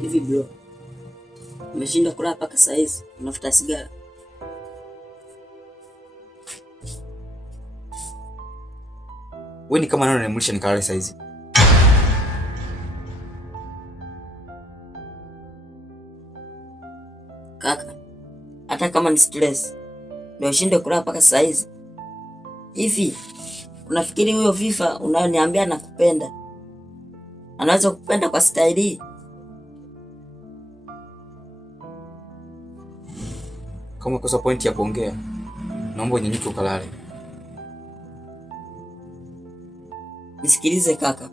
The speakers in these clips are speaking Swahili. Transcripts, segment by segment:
Hivi bro, umeshinda kula mpaka saa hizi unafuta sigara? Wewe ni kama nani unaniamrisha nikalale saa hizi? Kaka, hata kama ni stress ndio ushinde kula mpaka saa hizi? Hivi unafikiri huyo Viva unayoniambia anakupenda anaweza kukupenda kwa staili hii? Kama ukosa pointi ya kuongea, naomba unyenyuke ukalale. Nisikilize kaka,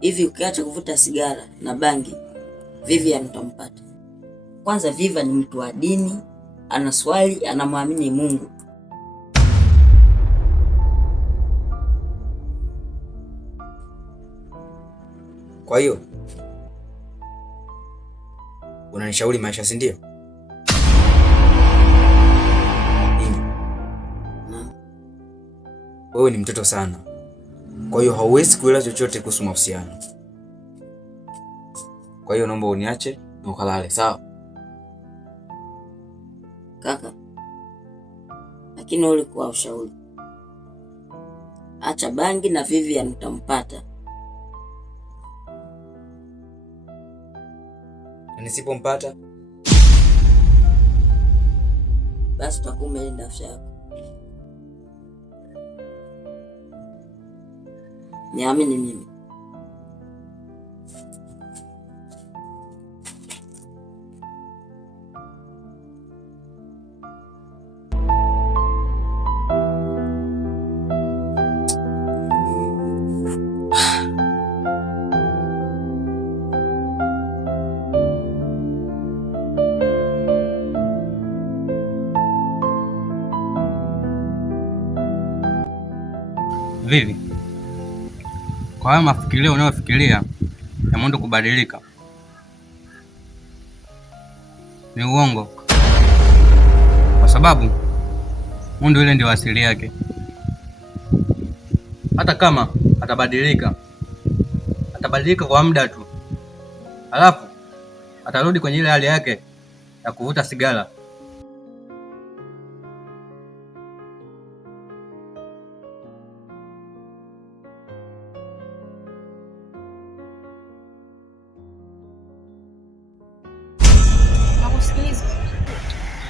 hivi ukiacha kuvuta sigara na bangi, Vivian utampata? Kwanza Viva ni mtu wa dini, anaswali, anamwamini Mungu. Kwa hiyo unanishauri maisha, si ndio? Wewe ni mtoto sana, kwa hiyo hauwezi kuelewa chochote kuhusu mahusiano. Kwa hiyo naomba uniache na ukalale, sawa? Kaka, lakini ulikuwa ushauri. Acha bangi na Vivian utampata. Na nisipompata? Basi utakuwa umelinda afya yako. Niamini mimi. Vivi, kwa haya mafikirio unayofikiria ya Mundu kubadilika ni uongo, kwa sababu Mundu ile ndio asili yake. Hata kama atabadilika kwa muda tu, halafu atarudi kwenye ile hali yake ya kuvuta sigara.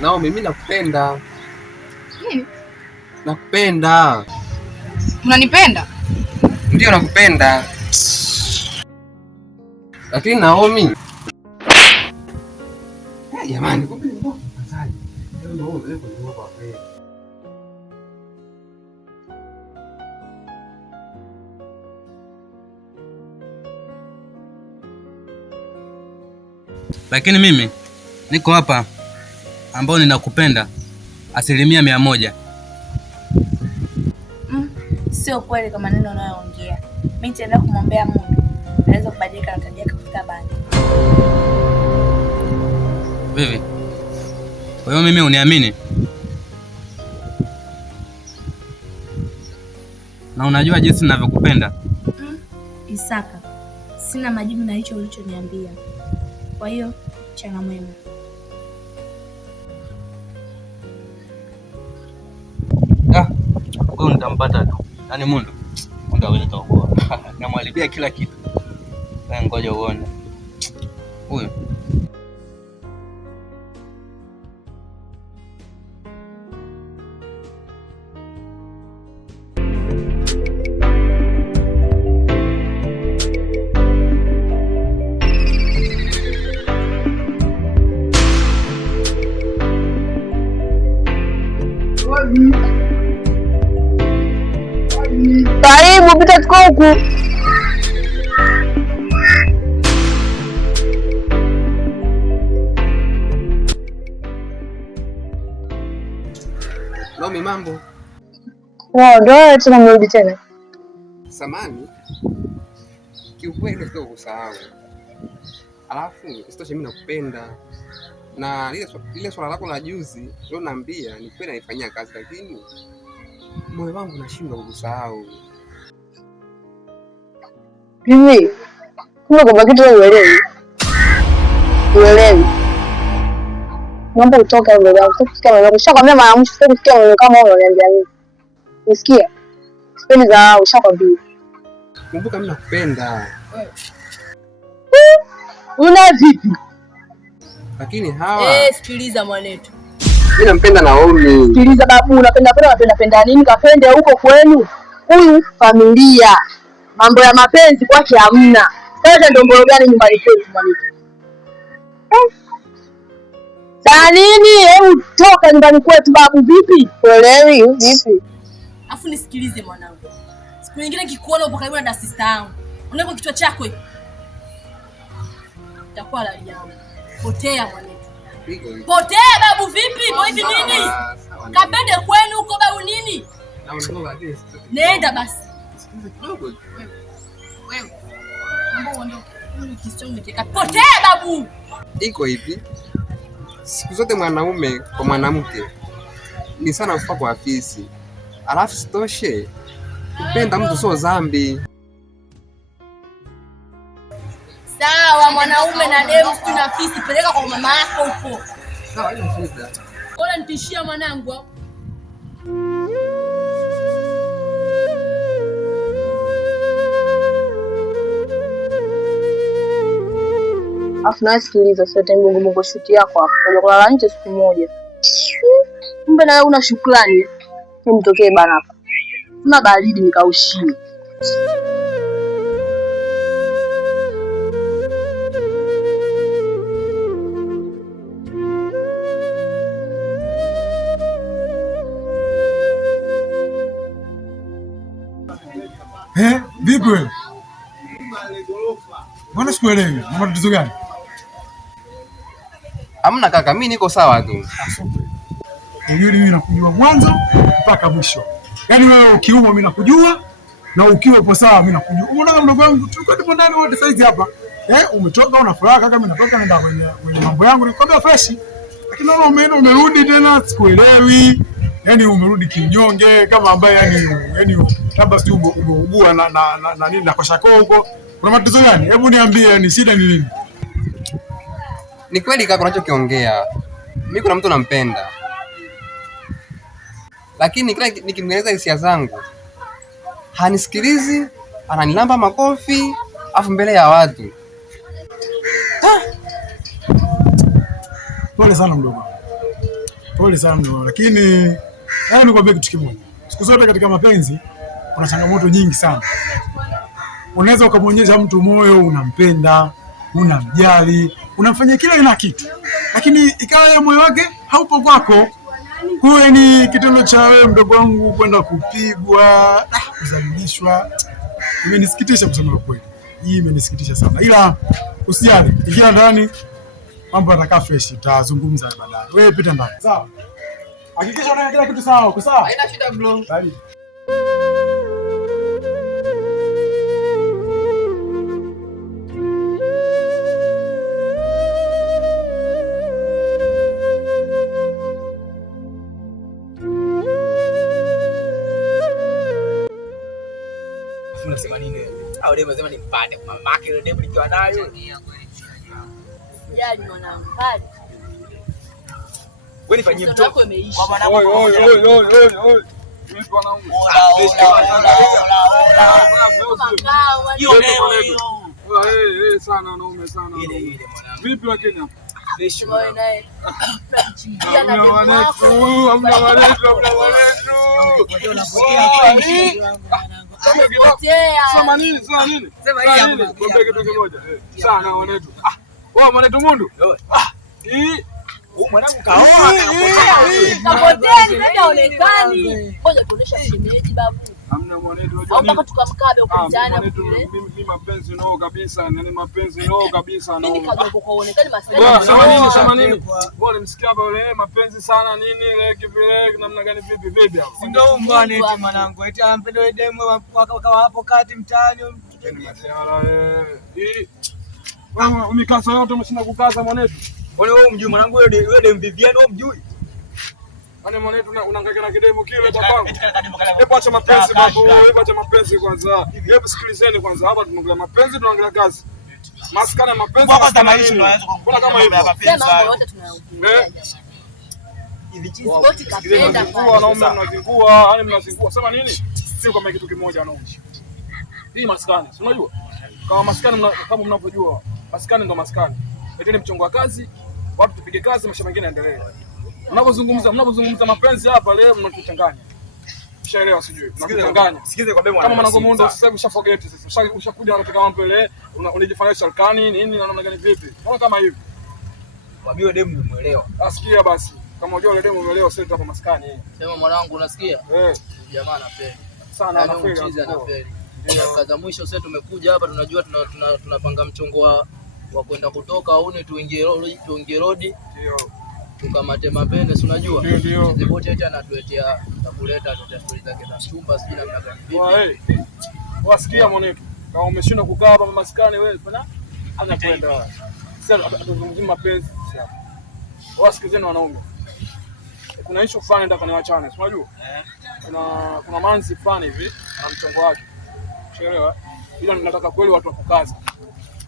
Nao mimi nakupenda. Nini? Nakupenda. Unanipenda? Ndio nakupenda. Lakini Naomi. Jamani, kumbe ndio mfadhali. Ndio wewe ndio kwa kweli. Lakini mimi niko hapa ambao ninakupenda 100%. Sio kweli kama neno unayoongea. Mimi nitaenda kumwombea Mungu. Naweza kubadilika na tabia kufuta bangi. Vivi, kwa hiyo mimi uniamini? Na unajua jinsi ninavyokupenda. Isaka, sina majibu na hicho ulichoniambia. Kwa hiyo chana mwema. Huyu nitampata tu. Yaani Mundu hawezi kuokoa. Namwalibia kila kitu. Wewe ngoja uone. Huyu. Karibu, pita tuko huku. Naomi, mambo? Ndio tena mrudi tena. Samani. Kiukweli sio kusahau. Alafu isitoshe mimi nakupenda. Na lile swala lako la juzi leo naambia ni kweli naifanyia kazi, lakini moyo wangu unashindwa kukusahau. Mimi kumbe kwa kitu uelewi. Uelewi. Mambo kutoka mbele yangu. Sikia maneno. Nishakwambia mara mwisho sasa kusikia maneno kama wewe unaniambia nini? Nisikia. Sipendi za ushakwambia. Kumbuka mimi nakupenda. Una vipi? Lakini hawa Sikiliza mwanetu. mimi nampenda Naomi. Sikiliza babu, unapenda nini? Kapende huko kwenu. Huyu familia. Mambo ya mapenzi kwake hamna. Sasa ndio mbona gani nyumbani kwetu mwanetu? Saa nini? Hebu toka nyumbani kwetu babu, vipi? Uelewi vipi? Afu nisikilize mwanangu. Siku nyingine kikuona upo karibu na sister yangu. Unako kichwa chako hivi. Itakuwa la yangu. Potea mwanetu. Potea babu, vipi? Bo hivi nini? Kapende kwenu huko babu nini? Nenda basi. Wewe. Mambo ondoka. Mimi kisonge potea babu. Iko hivi. Siku zote mwanaume kwa mwanamke ni sana ufa kwa afisi. Alafu sitoshe kupenda mtu sio dhambi. Sawa, mwanaume na demu tuna afisi, peleka kwa mama yako huko. Sawa, hiyo shida. Bora nitishia mwanangu. Afu na sikiliza sote Mungu shuti yako hapo. Unataka kulala nje siku moja. Kumbe na wewe una shukrani. Mtokee bana hapa. Kuna baridi nikaushie. Vipi wewe? Mbona sikuelewi? Mama tatizo gani? Hamna kaka, mimi niko sawa tu. Mimi nakujua mwanzo mpaka mwisho. Yaani wewe ukiuma mimi nakujua na ukiwa upo sawa mimi nakujua. Umeona mdogo wangu tulikuwa tupo ndani wote saizi hapa. Umetoka una furaha kaka, mimi natoka naenda kwenye mambo yangu nikwambia fresh. Lakini unaona umeenda umerudi tena sikuelewi. Yaani umerudi kinyonge kama ambaye yani labda si umeugua na nini na koshako huko. Kuna matatizo gani? Hebu niambie ni shida ni nini? Ni kweli kaka unachokiongea. Mimi kuna mtu nampenda. Lakini kila nikimweleza hisia zangu hanisikilizi, ananilamba makofi afu mbele ya watu. Pole sana mdogo. Pole sana mdogo, lakini nikwambie kitu kimoja. Siku zote katika mapenzi kuna changamoto nyingi sana. Unaweza ukamwonyesha mtu moyo unampenda, unamjali, unamfanyia kila aina kitu. Lakini ikawa yeye moyo wake haupo kwako. Huyo ni kitendo cha wewe mdogo wangu kwenda kupigwa, kudhalilishwa. Imenisikitisha kusema kweli. Hii imenisikitisha sana. Ila usijali, ingia ndani mambo yatakaa fresh, tutazungumza baadaye. Wewe pita ndani. Sawa? Hakikisha unaona kila kitu sawa, uko sawa? Haina shida bro. Bali. Unasema nini wewe? Au demu unasema nimpande kwa mama yake ile demu nikiwa nayo. Yaani mwanangu, hadi. Wewe nifanyie mtoto. Kwa mwanangu. Oi. Vipi wanangu? Hiyo leo hiyo. Sana wanaume sana. Ile mwanangu. Vipi lakini hapa? Fresh Wewe naye. Hamna wanetu. Sema nini? Sema hii hapa. Kwambia kitu kimoja. Sana wanetu. Wewe mwanetu mundu? Mwanangu kaoa Kapotea nitaonekani. Ngoja tuonesha shemeji babu. Hamna mwanetu unajua nini? Au tukamkabe huko mtaani kule. Mimi mapenzi nao kabisa, yani mapenzi nao kabisa. Mimi kaja kuonekana maswali. Sema nini? Bora msikia hapa yule mapenzi sana nini ile kivile namna gani vipi hapo. Si ndio mbwana eti mwanangu. Eti ampenda ile demo wakawa hapo kati mtaani. Wewe umikasa yote umeshinda kukasa mwanetu. Wewe umjui mwanangu wewe demo Vivian wewe umjui? Wale mwanetu unahangaika na kidemo kile babangu. Hebu acha mapenzi babu, hebu acha mapenzi kwanza. Hebu sikilizeni kwanza, hapa tunaongelea mapenzi, tunaongelea kazi. Maskana mapenzi hapa maisha unaweza kuona kama hivyo. Mambo yote tunayoongelea. Hivi chizi wote kapenda kwa wanaume mnazingua, yani mnazingua. Sema nini? Sio kama kitu kimoja wanaume. Hii maskani, si unajua? Kama maskani kama mnavyojua, maskani ndo maskani. Leteni mchongo wa kazi, watu tupige kazi, maisha mengine yaendelee. Mnapozungumza mapenzi hapa leo mnatuchanganya. Ushaelewa sijui. Mnatuchanganya. Sikize kwa demo. Kama mwanangu mundo sasa ushaforget sasa. Ushakuja unataka mambo ile, unajifanya sharkani nini na namna gani vipi? Mbona kama hivi? Wabiwe demo umeelewa. Asikia basi. Kama unajua ile demo umeelewa sio hapa maskani. Sema mwanangu unasikia? Jamaa anafeli. Sana anafeli. Ndio kaza mwisho sasa tumekuja hapa tunajua tunapanga mchongo wa kwenda kutoka au ni tuingie road. Ndio. Tukamate mapende si unajua? Ndio. Zibote eti anatuletea takuleta stori zake za chumba sijui namna gani vipi. Wasikia mwanetu. Kama umeshindwa kukaa hapa maskani wewe bwana anakwenda. Sasa atazungumzia mapenzi sasa. Wasikizeni wanaume. Kuna issue fulani nataka niwachane, si unajua? Kuna manzi fulani hivi na mchongo wake. Ushaelewa? Ila nataka kweli watu wa kukaza.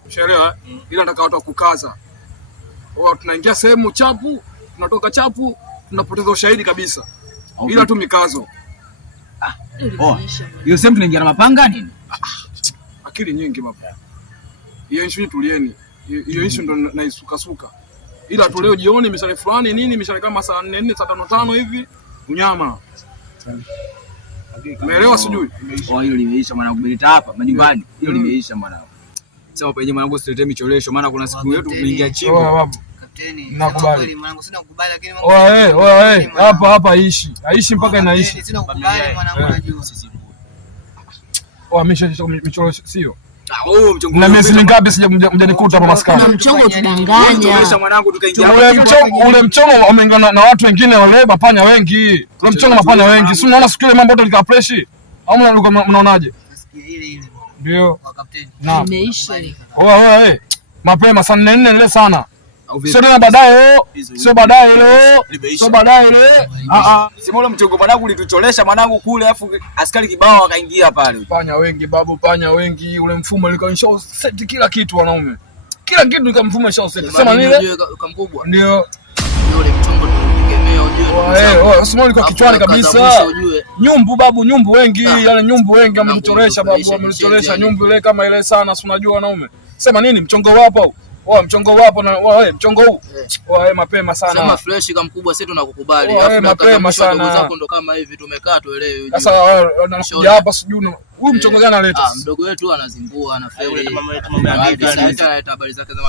Ushaelewa? Ila nataka watu wa kukaza. Tunaingia sehemu chapu, tunatoka chapu, tunapoteza ushahidi kabisa. Ila tu mikazo. Hiyo sehemu tunaingia na mapanga nini? Akili nyingi baba. Hiyo issue tulieni. Hiyo issue ndo naisukasuka. Ila tu leo jioni mishale fulani nini, mishale kama saa 4 saa 5 hivi, unyama. Umeelewa sijui? Hilo limeisha mwanangu Belita hapa majumbani. Hilo limeisha mwanangu. Sema penye mwanangu usiletee micholesho maana kuna siku yetu tumeingia chimbo. Kapteni, nakubali. Mwanangu sina kukubali lakini hapa aishi mpaka inaishi. Sina kukubali mwanangu unajua. Michoro sio. Mchongo. Na miezi mingapi sijamjanikuta hapa maskani. Kuna mchongo tudanganya. Tumesha mwanangu tukaingia. Ule mchongo umeingana na watu wengine wale mapanya wengi. Ule mchongo mapanya wengi. Si unaona siku ile mambo yote lika fresh. Au mnaonaje? Ile. Ndio. Kwa kapteni. Imeisha. Mapema saa 4 ile sana. Sio tena baadaye sio baadaye leo. Sio baadaye ile. Sema ule mchongo mwanangu ulitucholesha mwanangu kule afu askari kibao akaingia pale. Panya wengi babu, panya wengi. Ule mfumo ulikanisha set kila kitu wanaume. Kila kitu likamfumo isha set. Sema nile kamkubwa. Ndio. Ule mchongo tunategemea ujue. Sema ulikuwa kichwani kabisa. Nyumbu babu, nyumbu wengi, yale nyumbu wengi amenichoresha babu, amenichoresha nyumbu ile kama ile sana, si unajua wanaume. Sema nini mchongo wapo? Mchongo wapo na mchongo huu. Mapema sana. Sema fresh kama mkubwa sisi tunakukubali. Mapema sana. Ndugu zako ndo kama hivi tumekaa tuelewe. Sasa wanakuja hapa sijui huyu mchongo gani analeta? Mdogo wetu anazingua anafeli. Mambo ya habari zake za